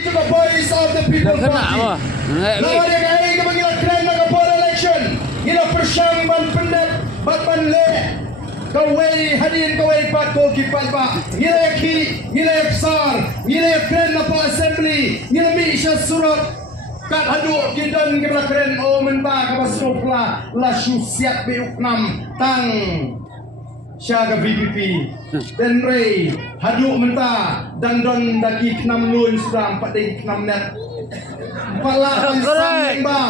To the voice of the people party. Lawan yang ay kebagilan keren na kapol election. Gila persyang ban pendet, ban le. Kawai hadin kawai pat ko kipat ba. Gila ki, gila besar, gila keren na pa assembly. Gila mi siya surat. Kat haduk kidan kebla keren o menta kabasukla la syusiat beuknam tang Syaga VPP dan Ray haduk menta dan don daki kenam lun sudah 4 dek kenam net 4 lah sang ba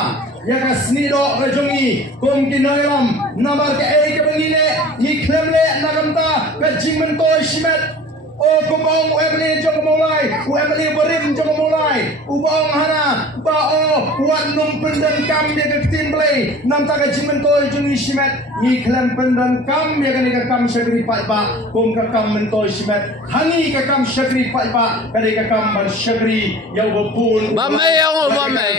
ya kasni dok rajongi kum kinoilam namar ke ai ke bangile ni klemle nagamta ke jingmentoi shimet oh kubong UMLE jong mulai UMLE berim jong mulai ubong hana ba oh wan num pendan kam dia ke tim play nam ta ke jingmentoi jong shimet ni klem pendan kam ya ke kam syagri pat ba kum ka kam mentoi shimet hani ka kam syagri pat ba ka ka kam bar syagri ya bopun bamai yang bamai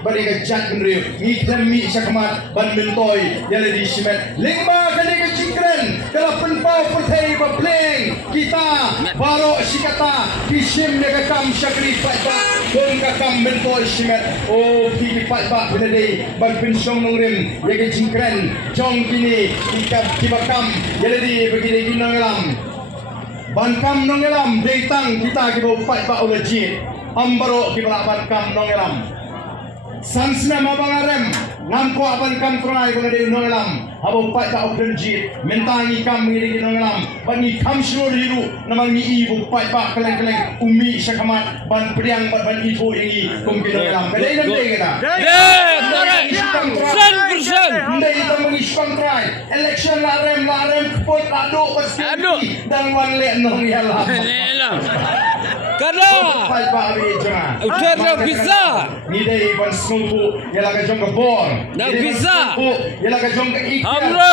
bari ka jat benri ni klem mi syakmat ban mentoi ya le di shimet lingba ka ka jingkren kala penpau perthai ba pleng kita Baro sikata kisim mega kam syakri patba don ka kam mentol simet oh kiki patba benade bag pensong nongrim yage jingkren jong kini ikat kibakam jadi begini ginangelam ban kam nongelam deitang kita kibo patba olejit ambaro kibala ban kam nongelam sansna mabangarem namko aban kam try benade nongelam abo patba okrenjit mentangi kam ngiri nongelam bani kam syur hiru namang ni ibu patba keleng-keleng umi syakamat ban priang ban ibu yangi kum nongelam kadai namde kita correct 100% ndai itu mengispang try election larem pot aduk pasti dan wan le nong yalah kada patba abi jana udah bisa ni dai ban sungku yala ka jong ka bor dah bisa yala ka jong ka amra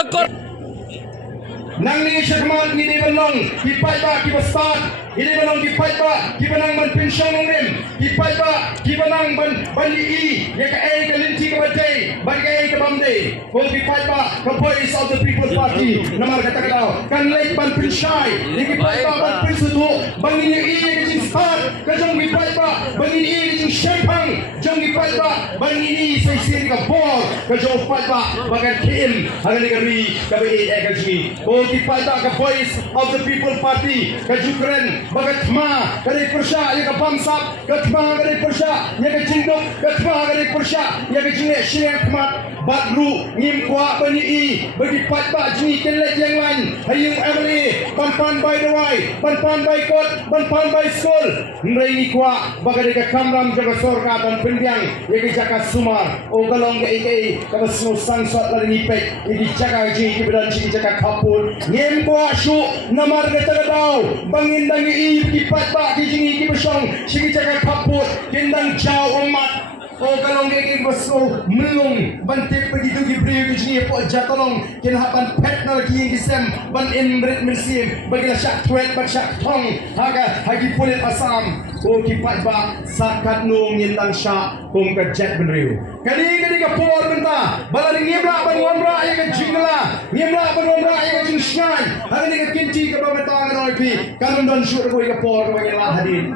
nang ni syakmat ni di belong di patba ki besar ini belong di patba ki benang ban pension ngem di patba ki benang ban i ya ka ai ka linti ka batai ban ka ai ka bamde ko di patba ka voice of the people party namar kata kau kan lek ban penshai di patba ban pensudu ban ni i ka jing start ka jong di patba ban ni i jing shapang jong di patba ban ni sai sini ka bor ka jong patba bagan kim hagan ka ri ka be ka jing ko di patba ka voice of the people party ka jukren bagat ma kare persya ya ka pamsap gatma kare persya ya ka jingdok gatma kare persya ya ka jinge syen kmat badru ngim kwa bani i bagi patba jingi kenlet yang lain hayung emily pampan by the way pampan by kot pampan by school nrai ni kwa bagade ka kamram jaga sorka dan pendiang ya ka jaka sumar o galong ga ikai ka sno sangsot la ni pek ini jaga ji ki bedan ji jaga kapul ngim kwa shu namar ga tagadaw bangin dangi ki patba ki jingi ki besong sigi jaga kaput kindang chao umat o kalong giging baso melung bantip begitu ki bri ki jingi po jatolong kin hapan pet na ki gisem ban inbrit mesim bagila syak twet bak syak tong haga hagi pulit asam o ki patba sakat nung yindang syak kung ka jet benriu kali ka por benta bala ni ngibla ban wamra ya ka jingla ngibla ban wamra ya ka jingshan hari ka kinti ka bametang roi pi karon don syur ko ka por ko ngila hadin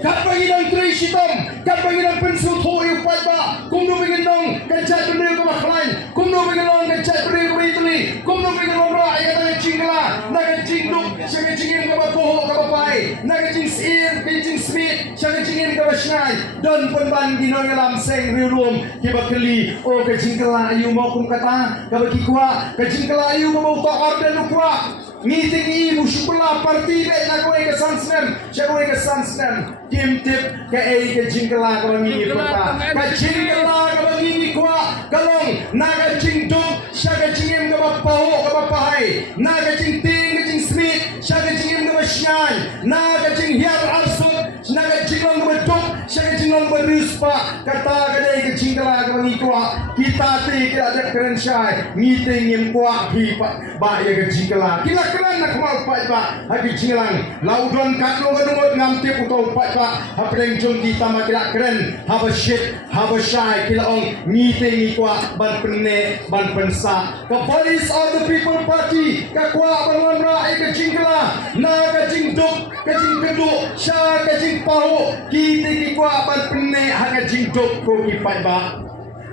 kat bagi dan tri sitom kat bagi dan pensu tho yu patba kum no bagi dong ka jet benriu ka makhlain kum no bagi dong ka jet benriu ka itli kum no bagi wamra ya ka jingla na ka jingduk sya ka jingim ka bapoho ka bapai na ka jing sir ka jing smith sya ka jingim ka basnai don penban ginong lam seng riurum ki bakeli o ka jingla yu mo kum kata ka bagi kwa ka jingla yu mo to orden kwa meeting ibu sebelah parti baik nak kau ke sansnem saya kau ke sansnem tim tip ke ke jingkela kalau ini kota ke jingkela kalau ini kuah kalong naga jingduk saya ke jingim ke bapaho ke bapahai naga jingting ke jing smith saya ke jingim ke basnai naga jing hiar arsut naga jinglong ke betuk saya ke jinglong ke ruspa kata ke jingkela kalau ini kuah kita ti kita ada keren syai meeting yang kuah hi ba ya ke jingkela kita keren nak mau patba hagi jinglang laudon katlo gadumot ngamti puto patba hapreng jong kita makila keren haba shit haba shy kila ong meeting ikwa ban penne ban pensa ka voice of the people party ka kwa bangon ra ke jingla na ka jingduk ka jingkedu sha ka jingpaho kita ne hanga jingdok ko ki pai ba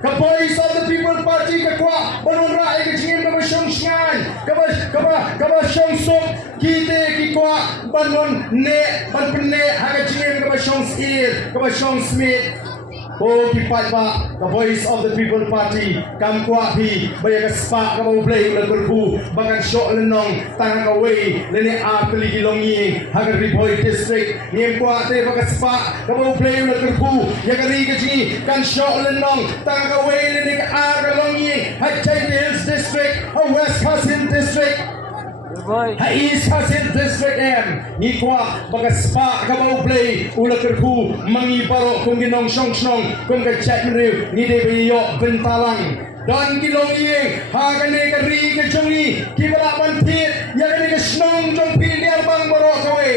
ka Voice of the People Party ka kwa banon ra ke jingem ka shong sngan ka ba shong sok kite ki kwa banon ne ban pne hanga jingem ka shong ir ka shong smith Oh, kipat ba, the Voice of the People Party, kam kuat pi, bayar kespak kamu play ulah berbu, bahkan syok lenong, tangan kawai, lene apeli gilongi, hagar Riboy District, niem kuat te bahkan kespak kamu play ulah berbu, ya kari keji, kan syok lenong, tangan kawai, lene apeli Hacai Hills District, West Kasim District. East Kasim District ni kwa baga spa ka mau play ula kerku mangi baro kung ginong song kung ka chat riu ni de biyo bentalang dan kilong ye ha kane ka ri ka jongi ki bala man thit ya kane ka snong jong pi Liarbang baro kawe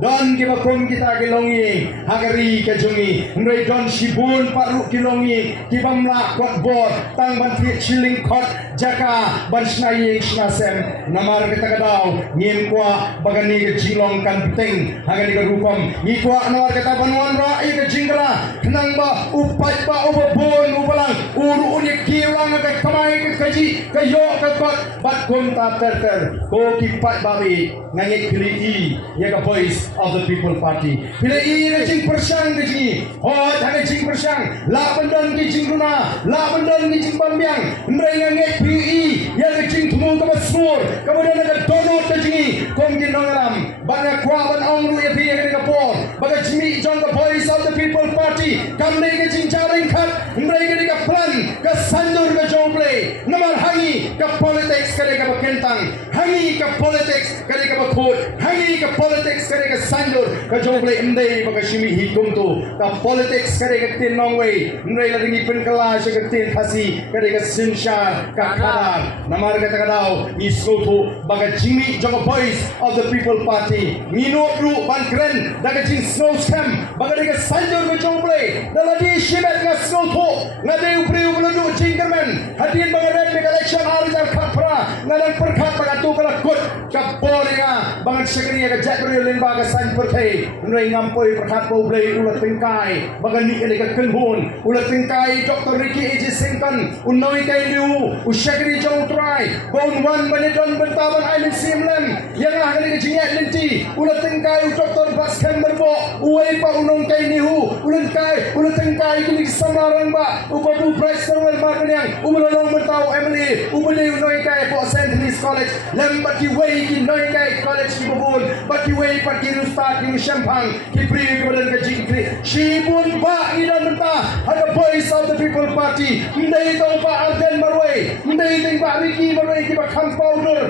dan ki ba kung kita kilong ye ha ka ri ka jongi ngai don sibun paru kilong ye ki bamla kot bor tang ban thit chilling kot jaka ban snai snasem namar kita kadau ngin kwa bagani ke jilong kan penting hagani ke rupam ni kwa nawar kata banuan ra ke jingla kenang ba upat ba ubon ubalang uru unik kiwang ke kamai ke kaji ke yo ke kot bat kun ta ter ko kipat babi ngangit pilih i ya ke Voice of the People Party pilih i ke jing persang ke ji hot hang jing persang la bandon ke jing runa la bandon ke jing bambiang ndrai ngangit pilih i ya ke jing tumu ke basmur kemudian ada donut ke jing kong jin nongaram banyak kuaban ong ru ya pi ke kapor baga jimi jong ke Voice of the People Party kam le ke jing jaring khat ndrai ke plan ke sandur ke joble namar hangi ke politics ke kentang hangi ke politics ke bakut hangi ke politics ke sandur ke joble ndai baga jimi hikum tu ke politics ke tin nongwei ndrai la ringi pen kala ke tin phasi ke sinshar ke khadar namar ke takadau isko tu baga jimi jong Voice of the People Party minut ru ban keren daga jing snow scam baga de sandur ke joble daladi shibet nga snow tu ngade upri uplu jingkerman hadian baga red election arjar khapra ngadan perkhat baga tu kala kut kaporinga bangan sekri ga jatri len baga san perthei ngai ngampoi perkhat boble ulat tingkai baga ni ke kenhun ulat tingkai Dr. Ricky Eji Singkan unnoi kai liu ushakri jong try bon one manidon bentaban island simlan yang ahli ke jingat lenti ulat tingkai Dr. Baskan berbo uai pa unong kai nihu ulat tingkai kini samaran ba ubabu price serwal marketing umulong mentau Emily umuli unoi kai po St. Louis College lembat ki wei ki noi kai college ki bubun baki wei pati rustat ki shampang ki pri ki badan ke jingkri shibun ba idan menta ada Voice of the People Party ndai tong pa alden marwei ndai ting ba Ricky marwei ki ba kham powder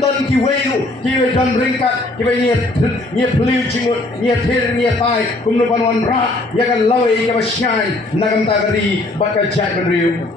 don ki wei ki don ringkat ki ba ni believe jingut ni thir ni tai kumno banwan ra ya kan lawe ki ba shine nagam tagari baka chat riu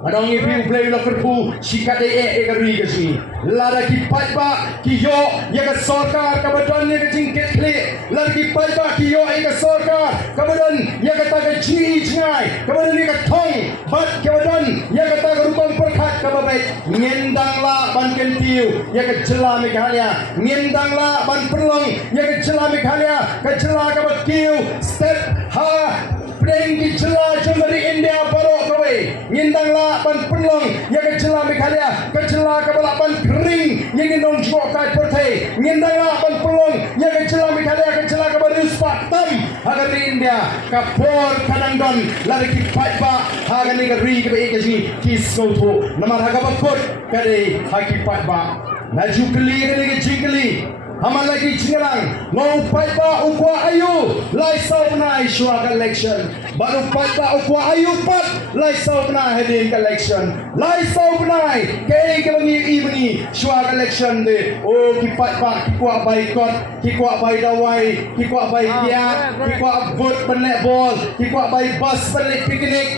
Adong ipi play lo kerpu sikat e kari ke sini. Lada ki patba ki yo ya ke sarkar kabadan ya ke jingket klik. Lada ki patba ki yo ya ke sarkar kabadan ya ke taga ji jingai. Kabadan ya ke thong bat kabadan ya ke taga rupang perkhat kababai. Ngendang la ban kentiu ya ke jela Meghalaya. Ngendang la ban perlong ya ke jela Meghalaya. Ke jela kabakiu step ha Pring ki jela jemari India baro kawe ngindang la ban perlong ya ke jela Meghalaya ke jela ke balapan kering yang nong jok kai perthai ngindang la ban perlong ya ke jela Meghalaya ke jela ke baru spatam agar India kapor kadangdon lari ki patba haga ni ke ri ke be ke ji ki soto namar haga bakot kade haki patba naju keli ke jingli Haman lagi jingerang, mau patba ukwa ayu, lai saunai syuaga election. Baru patba ukwa ayu pat, lai saunai hadin election. Lai saunai, kei kebangi syuaga election de. Oh ki patba, ki kuat baikot, ki kuat baik dawai, ki kuat baik kiat, ki kuat vote penek bol, ki kuat baik bus penek piknik.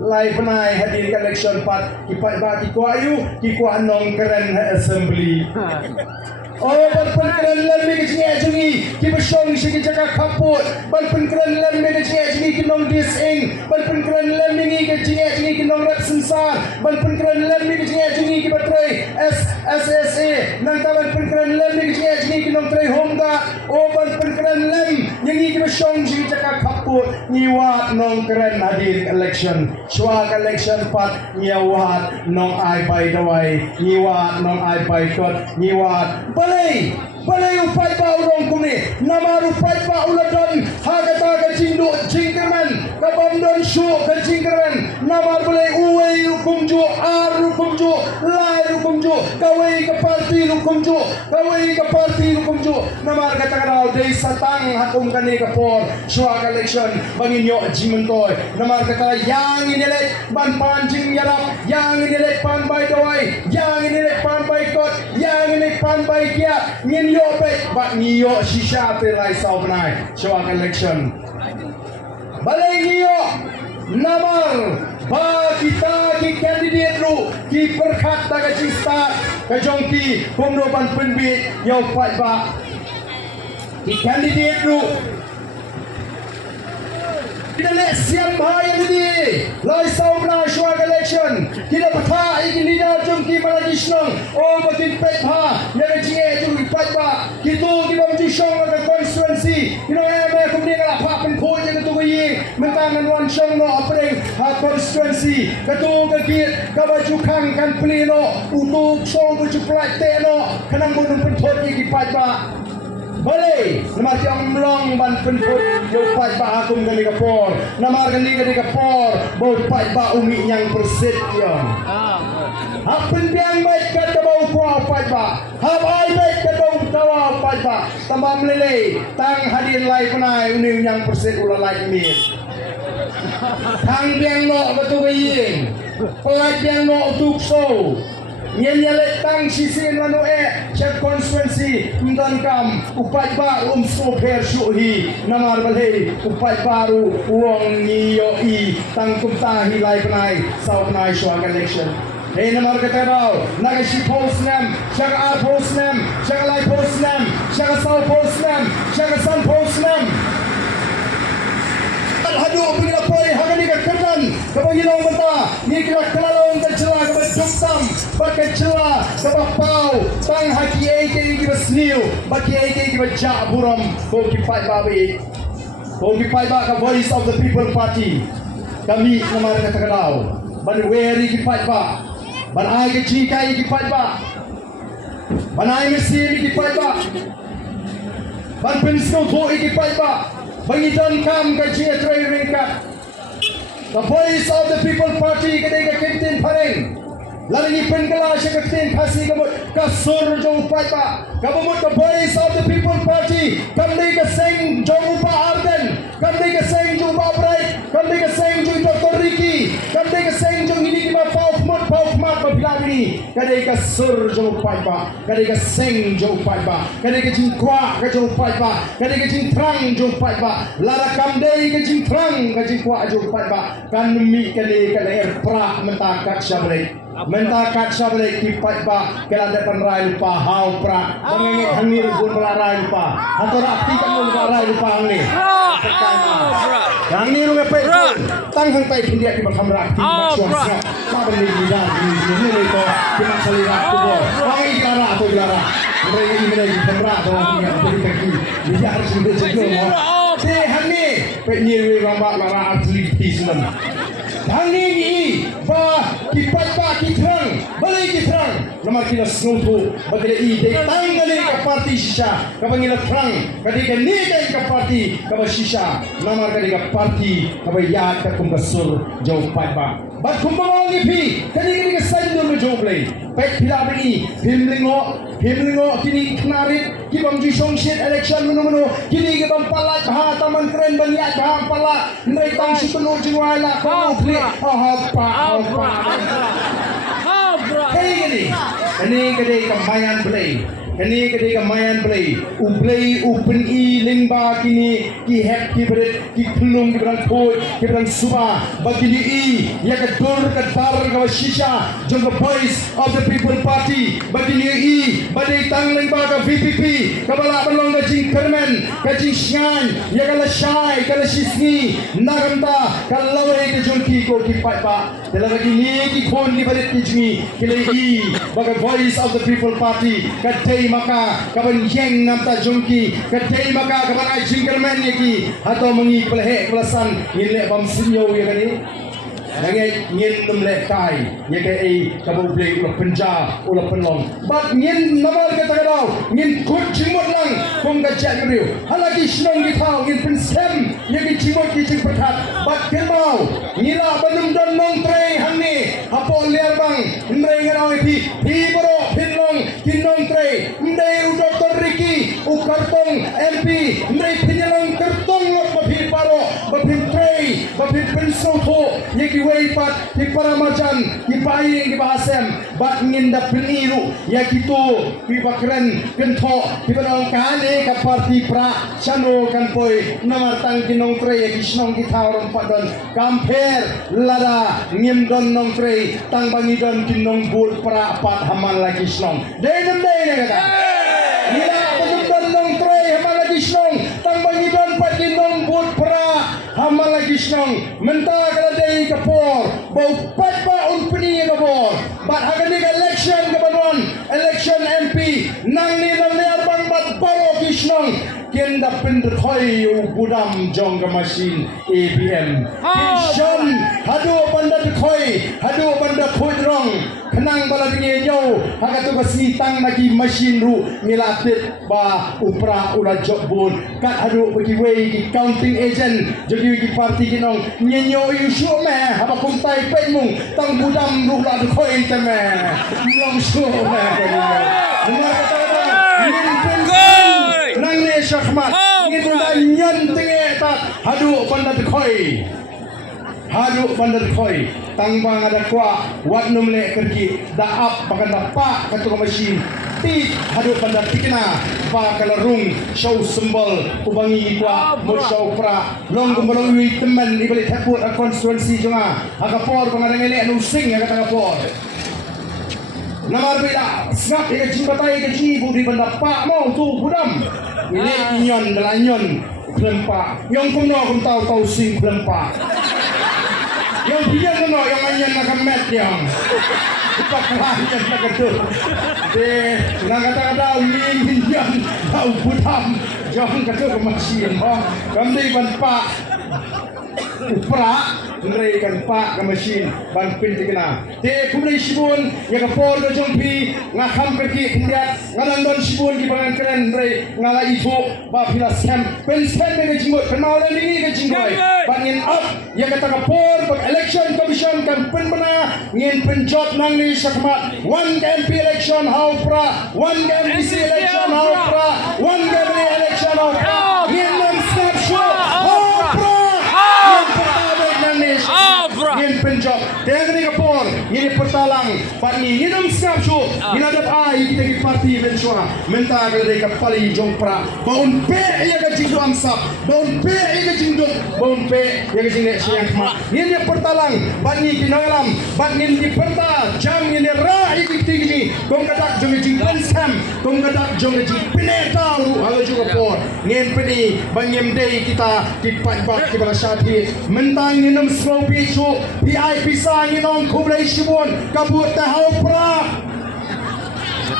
Lai penai hadir election pat, ki patba ki kuat ayu, ki kuat nongkyrshan assembly. Oh, berpenkeren lem ke jingai jungi, ki bersong sigi jaga kaput. Berpenkeren lem ke jingai jungi ki nong dising. Berpenkeren lem ke jingai jungi ki nong rap sensar. Berpenkeren lem ke jingai jungi ki batrai SSA. Nang ta berpenkeren lem ke jingai jungi ki nong trai home guard. Oh, berpenkeren lem sngi kita syong ji cakap kaput ngiwat nong keren hadir election syuak election pat ngiwat nong ai bai dawai ngiwat nong ai bai kot ngiwat balai upai ba urong kuni nama upai ba uladon hagata ka jingdo jingkerman ka bamdon syu ka jingkerman nama balai uwei hukumju ar hukumju lai hukumju kawai ka parti hukumju kawai ka parti hukumju nama kata kanal dei satang hakum kani ka por syuak election bangin yo jimentoy nama kata yang ini lek ban panjing yarap yang ini lek pan bai dawai yang ini lek pan bai kot yang ini pan bai kia ngin yo baik bak ngiyo shisha pelai sau benai syuak election balai ngiyo namar ba kita ki candidate ru ki perkhat ta ka cista ka jongki kumno ban penbit yo pai ba ki candidate ru kita le siam bahaya ni lai sau benai syuak election kita patha iki leader jongki malagi snong oh bakin pet ha ya ji tu pai ba kita ki bam ji shong ka constituency you know ame kemudian ala pa pen ko je tu yi mentangan wan shong no apreng ha constituency katu ka kit ka baju khang kan pleno utu shong bu plai te no kanang mun pen thot ki pai ba boleh namar ki amlong ban pen thot yo pai ba akum kali ka por namar kali ka por bo pai ba umi yang perset yo Hapun biang baik kata bau kuah pai ba. Hap ai baik kata bau tawa pai ba. Tambah meleleh tang hadir lai penai uni yang perset ulah lai mir. Tang biang no betul gayeng. Pelai biang no tuk so. Nyele tang sisin lanu cek konstituensi mdan kam upai ba so per syuhi namar balai upai baru uang niyo i tang kumtahi lai penai sau penai syuak election. Hey namar kata bau naga si post nam jaga a post nam jaga lai post nam jaga sau post nam jaga san post nam hadu pengila poi hagani ka kerdan kabangilong mata ni kira kalalong ka celah ka jumtam pakai celah ka pau tang haki ake ki basniu baki ake ki baja buram ko ki pai babi ko ki pai ba ka voice of the people party kami namar kata kadau ban weri ki pai ba ban ai ke chikai ki pai ba ban ai mesti ki pai ba ban pensko ko ki pai ba Bangitan kam ka jia tray ringkat. The voice of the people party kadai ka kintin pareng. Lalingi penkala siya ka kintin kasi kamot kasur jong upai pa. Kamot the voice of the people party. Kamday ka sing jong upa arden. Kamday ka sing jong upa bright. Kamday ka sing jong Dr. Ricky. Kamday ka sing jong hindi kima paufmat mabilang ini. Kadai ka sur jong upai pa. Kadai ka sing jong upai pa. Kadai ka jing kwa ka jong upai pa. Kadai ka jing trang jong upai pa. Lara kamday ka jing trang ka jing kwa jong upai pa. Kanmi kadai ka lair pra mentakat syabrek. Mentakat syabrek kipat ba kala depan rai lupa hau pra. Mengengit hangir pun rai lupa. Atau rakti kamu rai lupa ni. Yang ni rumah pay tang hang tay pindia ki bakam rakti maksudnya. Ma beli lidah ni ni ko ki maksali rakti bo. Ai lara atau lara. Mereka ini lagi tempat atau ni beli kaki. Dia harus berjaga mo. Te hang ni pe ni rambak lara asli tisman. Hang ni ba kipat ba kitrang balik kitrang nama kita snutu bagale i de tangale ka parti shisha kabangila trang kadika ni de ka parti kaba shisha nama kadika parti kaba ya ka kumbasur jauh pa bat kumbangi pi kadika sandu me joble pek pilabini himlingo kini knarit kibang jisong shit election menu kini ke bampalat ha taman keren banyak bah pala ndai tang si penuh jiwala kau apa Kani kadai kamayan play. Kani kadai kamayan play. Uplay open e lingba kini ki hep ki berit ki klung ki berang poi ki berang suba bagini e ya ka dur ka tar ka shisha jong the voice of the people party bagini e badai tang lingba ka VPP ka bala balong ka jing kermen ka jing shan ya ka la shai ka la shisni nagamta ka lawe ka jong ki ko ki pai pa tela lagi ni ki khon ki berit ki jmi ki le e baga voice of the people party ka dei kedai maka kaban yang namta jongki kedai maka kaban ai jinggerman yaki atau mengi peleh pelasan ngin le bam sinyo ya kani Nangai ngin nemlek kai ya kai kabau blek ulah penja ulah penlong bat ngin namal kata kadau ngin kut jimut lang kong gajak ngriu halagi snong di thau ngin pensem ya ki jimut ki jing perkat bat kemau ngila banum don nong trei hanni hapo liarbang ndrei ngarau pi boro pinlong kinong trei ndei u Dr. Ricky u kartong MP ndrei pinyalong kartong lot mapi paro mapi trei mapi pensoto ya ki wei pat di paramajan di paing di bahasem bat nginda peniru ya gitu di bakren kento di padang kane ka parti pra chano kan poi namar tang kinong tre ya kisnong kita orang padon kamper lada ngim don nong tre tang bangi don kinong bul pra pat hamal lagi snong denem dene kata ila padon nong tre hamal lagi snong tang bangi don pat kinong bul pra hamal lagi snong mentah kada dei kapor bau pat pa unpeni kapor bat hagani election kabanon election MP nang ni nang Liarbang bat baro kisnong kenda pendekoi budam jong ke mesin ABM kisyon hadu banda dekoi hadu banda kudrong kenang bala dingin yo haga tu kasni tang lagi mesin ru nilatit ba upra ula jobbun kat hadu bagi wei di counting agent jadi di parti kinong nyenyo yu syu me haba kumtai pen mung tang budam ru la dekoi teme long syu me dengar kata nang le syahmat ngin da nyan tenge tak hadu banda dekoi tang bang ada kwa wat numle kerki da up bakan da pa katu mesin ti hadu banda tikna pa kalarung show symbol ubangi kwa mo show pra long gumbalong wi teman ibali takut constituency jonga agapor pangadangele anu sing kata agapor namar beda snap ke jimbatai ke jibu di banda pak mau tu budam ini nyon dalanyon kelempa yang kuno tahu sing kelempa yang dia kuno yang anyan nak met yang pakaian nak tu de nak kata ling yang tahu budam jangan kata kemasin kami ban pak Upra ngreikan pak ke mesin ban pin tikena te kumlei sibun ya ka por do jongpi ngakam pergi kendiat ngalan don sibun di bangan keren ngrei ngala itu ba pila sem pen sem ke jinggot kenal dan ini ke jinggoi bangin up ya kata ka por ke election commission kan pen bena ngin penjot nang ni sakmat one MP election how pra one MPC election how pra one governor election how pra ngin non snap shot Yen penjok, dengan kapor, ini pertalang, pani, ini dong siap su, ini ada ai kita di parti bensua, mentah kalau mereka pali jongpra, baun pe ia kecing tu amsap, baun pe ia kecing tu, baun pe ia kecing dek siang mak, ini pertalang, pani kinagalam, pani di perta, jam ini rai kita ini, kong katak jong kecing pensam, kong katak jong kecing peneta lu, halo juga kapor, ngen peni, bangem day kita dipat bak kita syahid, mentah ini nom slow pisu. PIP sang inong kublay sibun kabut tahau pra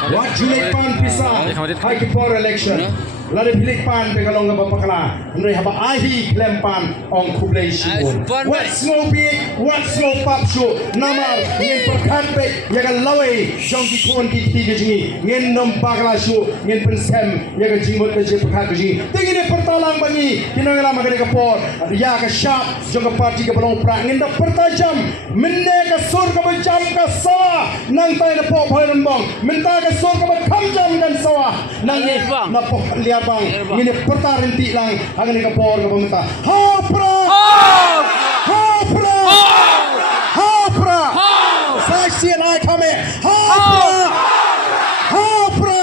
wat julik pan pisa hai kipor election lari pilik pan pegalong ngaba pakala ndre haba ahi klempan ong kublay sibun wat snow big wat snow pap show namar ngin perkan pe yaga lawe jong ki kon ki tiga jingi ngin nom pakala show ngin pensem yaga jingot ke je pakha ji tingine pertalang bani kinangala magade ka por ya ka sharp jong ka parti ka balong pra ngin da pertajam menne ka sur ka jam ka sawa nang tay na po bhoy rambong menta ka sur ka kham jam dan sawa nang na po Liarbang ini pertarinti lang hangani ka por ka pamita ha pra saksi ai kame ha pra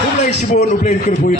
kublai sibon ublai kerpui